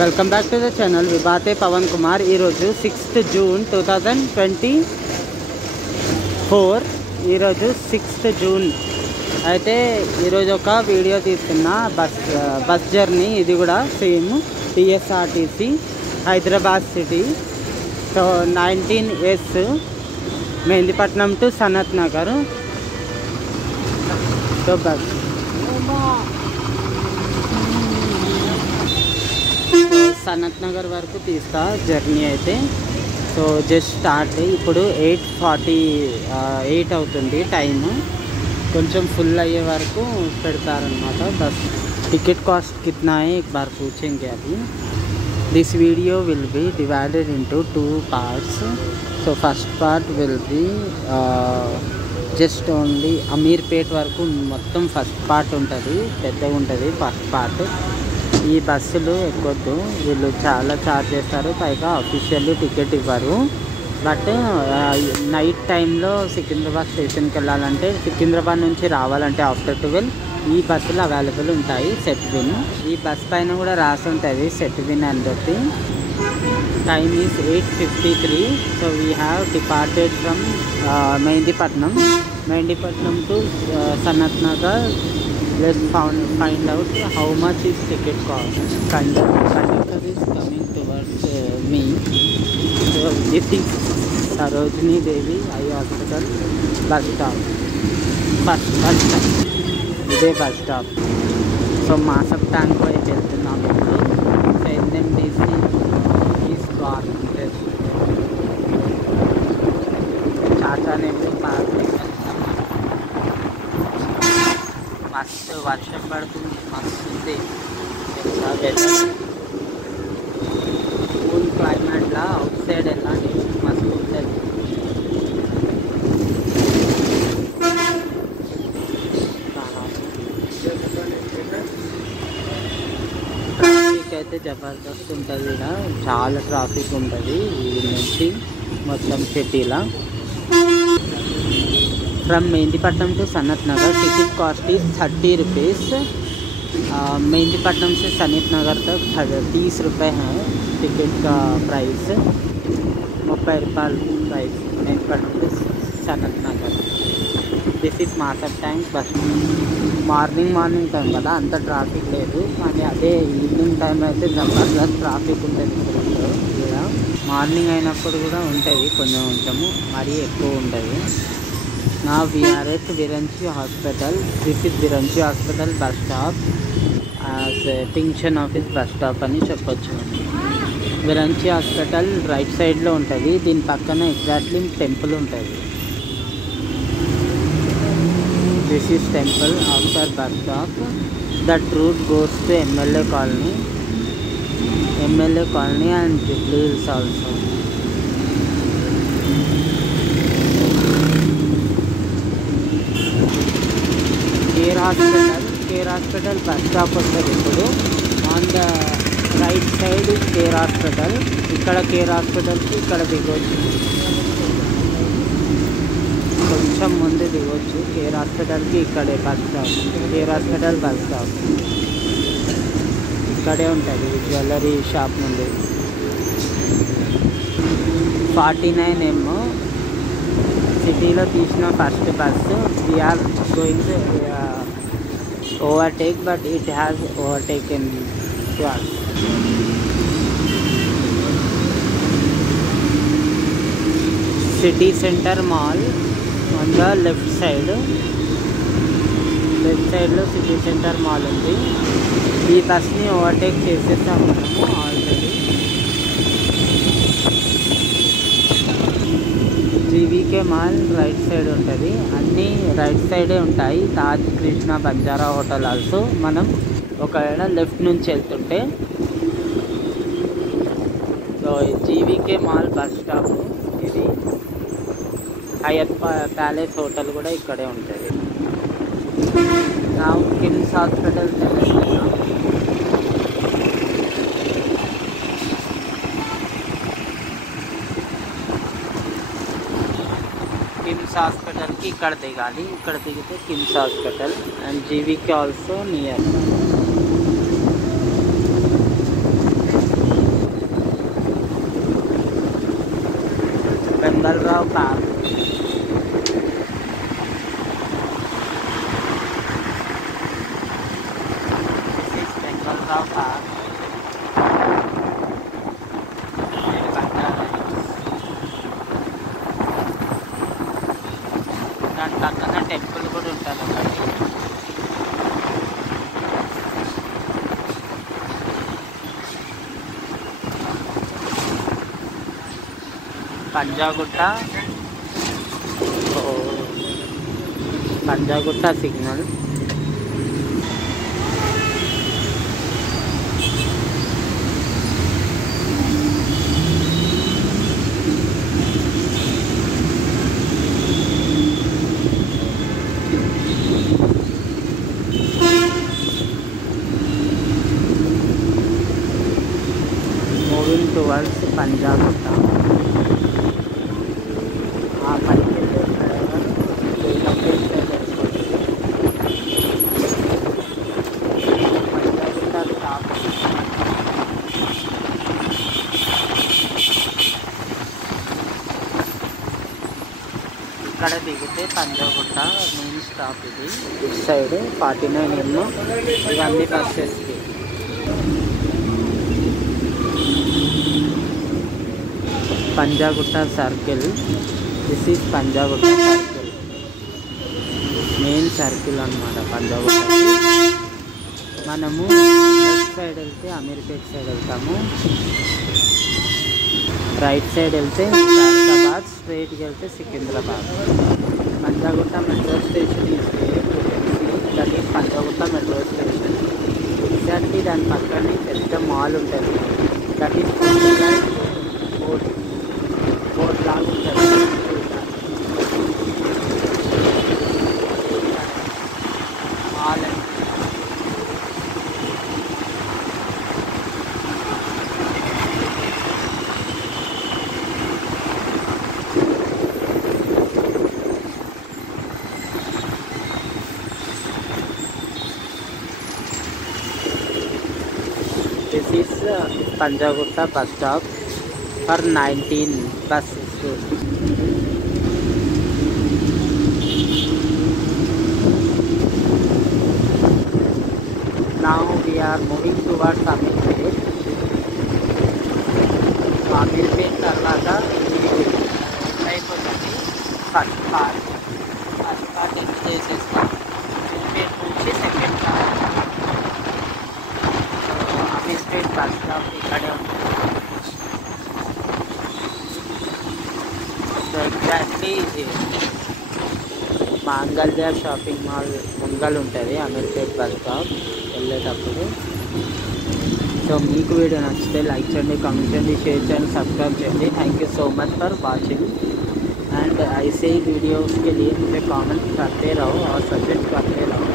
Welcome back to the channel విభాతే పవన్ కుమార్. ఈరోజు 6th June 2024. ఈరోజు 6th June అయితే ఈరోజు ఒక వీడియో తీస్తున్నా. బస్ జర్నీ ఇది కూడా same TSRTC Hyderabad city. So 19S Mehdipatnam to Sanath Nagar. So bus Sanath Nagar వరకు తీస్తా జర్నీ అయితే. So just start. ఇప్పుడు 8:48 అవుతుంది టైం. కొంచెం ఫుల్ అయ్యే వరకు పెడతారనమాట బస్. టికెట్ కాస్ట్ कितना है एक बार पूछेंगे अभी. This video will be divided into 2 parts. So first part will be just only Ameerpet వరకు మొత్తం ఫస్ట్ పార్ట్ ఉంటుంది, పెద్దగా ఉంటుంది ఫస్ట్ పార్ట్. ఈ బస్సులు ఎక్కొద్దు, వీళ్ళు చాలా ఛార్జ్ చేస్తారు, పైగా అఫీషియల్లీ టికెట్ ఇవ్వరు. బట్ నైట్ టైంలో సికింద్రాబాద్ స్టేషన్కి వెళ్ళాలంటే, సికింద్రాబాద్ నుంచి రావాలంటే ఆఫ్టర్ 12 ఈ బస్సులు అవైలబుల్ ఉంటాయి. సెట్ విన్ ఈ బస్ పైన కూడా రాసి ఉంటుంది సెట్ విన్ అని చెప్పి. Time is 8:53. So we have departed from Mehdipatnam to Sanath Nagar. Let's find out how much is ticket cost. Conductor is coming towards me. So this is Sarojini Devi Eye Hospital bus stop. First bus stop. ఇదే bus stop. So Masab tank వైపు వెళ్తున్నాం ఇప్పుడు. So NMDC is gone. చాచా నేను park మస్తు వర్షం పడుతుంది, మస్తు ఉంది కూల్ క్లైమేట్లా. అవుట్ సైడ్ వెళ్ళాలి, మస్తు ఉంటుంది. ట్రాఫిక్ అయితే జబర్దస్త్ ఉంటుంది. ఇలా చాలా ట్రాఫిక్ ఉంటుంది ఈ నుంచి మొత్తం సిటీలో. From Mehdipatnam to Sanath Nagar ticket cost is 30 rupees. Mehdipatnam से सनत नगर तक 30 रुपये है टिकट का प्राइस. 30 रुपये price Mehdipatnam to Sanath Nagar. This is Masab tank bus. Morning time కదా, అంత ట్రాఫిక్ లేదు. కానీ అదే ఈవినింగ్ టైం అయితే జబర్దస్త్ ట్రాఫిక్ ఉంటుంది ఇక్కడ. మార్నింగ్ అయినప్పుడు కూడా ఉంటుంది కొంచెము, మరీ ఎక్కువ ఉంటుంది. Now we are at Viranchi Hospital. This is Viranchi Hospital bus stop. As Pinction Office bus stop అని చెప్పొచ్చు. విరంచి హాస్పిటల్ రైట్ సైడ్లో ఉంటుంది. దీని పక్కన ఎగ్జాక్ట్లీ టెంపుల్ ఉంటుంది. This is temple after bus stop. That route goes to MLA colony and Jubilee Hills also. Care hospital bus stop వస్తుంది ఇప్పుడు. On the right side Care hospital. ఇక్కడ కేర్ హాస్పిటల్కి ఇక్కడ దిగవచ్చు, కొంచెం ముందు దిగవచ్చు. కేర్ హాస్పిటల్కి ఇక్కడే bus stop. Care hospital bus stop ఇక్కడే ఉంటుంది జ్యువెలరీ షాప్ నుండి. 49M సిటీలో తీసిన first bus. We're going to overtake, but it has overtaken to us. City centre mall on the left సైడ్లో సిటీ సెంటర్ మాల్ ఉంది. ఈ బస్ని ఓవర్టేక్ చేసేసాము మనము already. GVK mall right side ఉంటుంది. అన్నీ రైట్ సైడే ఉంటాయి. Taj, Krishna, Banjara hotel also. మనం ఒకవేళ లెఫ్ట్ నుంచి వెళ్తుంటే so GVK mall bus stop ఇది. హయత్ ప్యాలెస్ హోటల్ కూడా ఇక్కడే ఉంటుంది. నా కిమ్స్ హాస్పిటల్ కిమ్స్ హాస్పిటల్కి ఇక్కడ దిగాలి. ఇక్కడ దిగితే KIMS hospital and GVK also near. Bengalrao Park. This is Bengalrao Park. And Bandara Hills. దాని పక్కన టెంపుల్ కూడా ఉంటుంది ఒకటి. Panjagutta signal. Moving towards Panjagutta. ఆ పైకి వెళ్ళే డ్రైవర్ బేగంపేట్ సైడ్ వెళ్ళిపోతుంది. పంజాగుట్ట స్టాప్. ఇక్కడ దిగితే పంజాగుట్ట మెయిన్ స్టాప్ ఇది. ఇటు సైడ్ 49M ఇవన్నీ బస్సెస్కి. Panjagutta circle. This is Panjagutta circle, main circle అన్నమాట పంజాగుట్టకి. మనము లెఫ్ట్ సైడ్ వెళ్తే అమీర్పేట్ సైడ్ వెళ్తాము, రైట్ సైడ్ వెళ్తే ఖైరతాబాద్, స్ట్రైట్కి వెళ్తే Secunderabad. Panjagutta metro station is that is Panjagutta metro station. Exactly దాని పక్కనే పెద్ద మాల్ ఉంటుంది. దట్ ఈజ్ బోర్డ్ లాగా ఉంటుంది. Mall This is Panjagutta bus stop for 19 buses. Now we are moving towards Amirpet. So Amirpet tarvata అయిపోతుంది first part. First part end చేసేస్తాం. అమీర్పేట్ నుంచి second part. Ameerpet bus stop ఇక్కడే ఉంటుంది. సో ఎగ్జాక్ట్లీ మాంగళ్య shopping mall ముంగల్ ఉంటుంది Ameerpet bus stop వెళ్ళేటప్పుడు. So మీకు video నచ్చితే లైక్ చేయండి, కామెంట్ చేయండి, షేర్ చేయండి, सब्सक्राइब చేయండి. Thank you so much for watching and ऐसे ही वीडियोस के लिए मुझे कमेंट करते रहो और सजेस्ट करते रहो.